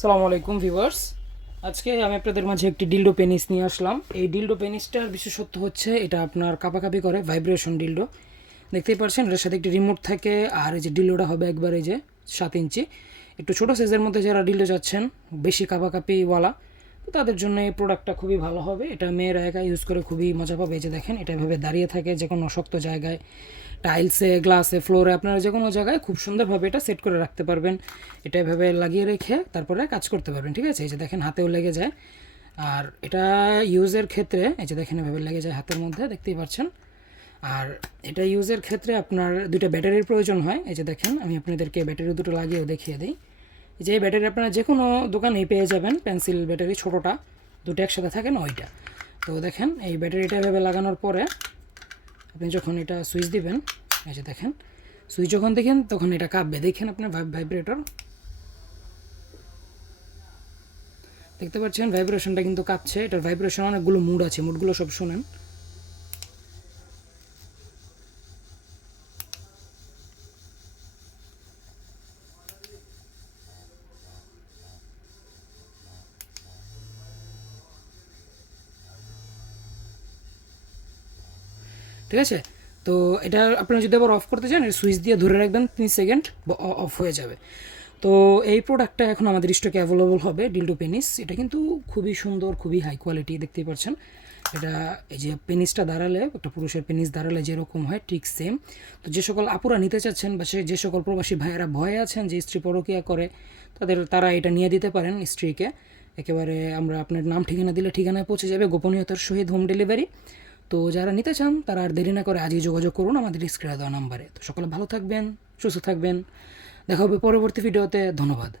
সালামু আলাইকুম ভিউয়ার্স। আজকে আমি আপনাদের মাঝে একটি ডিল্ডো পেনিস নিয়ে আসলাম। এই ডিল্ডো পেনিসটার বিশেষত্ব হচ্ছে এটা আপনার কাপাকাপি করে ভাইব্রেশন ডিল্ডো দেখতেই পারছেন, এটার সাথে একটি রিমোট থাকে, আর এই যে ডিল্ডোটা হবে একবার এই যে সাত ইঞ্চি। একটু ছোটো সাইজের মধ্যে যারা ডিল্ডো যাচ্ছেন বেশি কাপাকাপিওয়ালা তাদের জন্য এই প্রোডাক্টটা খুবই ভালো হবে। এটা মেয়েরা একা ইউজ করে খুবই মজা পাবে। যে দেখেন, এটা এভাবে দাঁড়িয়ে থাকে যে কোনো শক্ত জায়গায়। টাইলসে গ্লাসে ফ্লোরে আপনারা যে কোনো জায়গায় খুব সুন্দরভাবে এটা সেট করে রাখতে পারবেন। এটা এভাবে লাগিয়ে রেখে তারপরে কাজ করতে পারবেন, ঠিক আছে? এই যে দেখেন, হাতেও লেগে যায়। আর এটা ইউজের ক্ষেত্রে, এই যে দেখেন, এভাবে লেগে যায় হাতের মধ্যে, দেখতেই পাচ্ছেন? আর এটা ইউজের ক্ষেত্রে আপনার দুটো ব্যাটারির প্রয়োজন হয়। এই যে দেখেন, আমি আপনাদেরকে ব্যাটারি দুটো লাগিয়েও দেখিয়ে দিই। যে ব্যাটারি আপনারা যে কোনো দোকানেই পেয়ে যাবেন, পেন্সিল ব্যাটারি ছোটোটা, দুটো একসাথে থাকে না ওইটা তো দেখেন, এই ব্যাটারিটা এভাবে লাগানোর পরে আপনি যখন এটা সুইচ দিবেন, এই যে দেখেন, সুইচ যখন দেখেন, তখন এটা কাঁপবে। দেখেন আপনার ভাইব্রেটর। দেখতে পাচ্ছেন, ভাইব্রেশনটা কিন্তু কাঁপছে। এটার ভাইব্রেশন অনেকগুলো মুড আছে, মুডগুলো সব শোনেন। ঠিক আছে? তো এটা আপনারা যদি আবার অফ করতে চান সুইচ দিয়ে ধরে রাখবেন তিন সেকেন্ড অফ হয়ে যাবে। তো এই প্রোডাক্টটা এখন আমাদের স্টকে অ্যাভেলেবল হবে ডিল্ডো পেনিস এটা কিন্তু খুবই সুন্দর, খুবই হাই কোয়ালিটি দেখতেই পাচ্ছেন। এটা এই যে পেনিসটা দাঁড়ালে, একটা পুরুষের পেনিস দাঁড়ালে যেরকম হয়, ঠিক সেম তো যে সকল আপুরা নিতে চাচ্ছেন, বা সে যে সকল প্রবাসী ভাইয়েরা ভয়ে আছেন যে স্ত্রী পরকিয়া করে, তাদের, তারা এটা নিয়ে দিতে পারেন স্ত্রীকে। একেবারে আমরা আপনার নাম, ঠিকানা দিলে ঠিকানায় পৌঁছে যাবে। গোপনীয়তার সহিত হোম ডেলিভারি তো যারা নিতে চান, তারা আর দেরি না করে আজই যোগাযোগ করুন আমাদের স্ক্রিনে দেওয়া নাম্বারে। তো সকলে ভালো থাকবেন, সুস্থ থাকবেন। দেখা হবে পরবর্তী ভিডিওতে। ধন্যবাদ।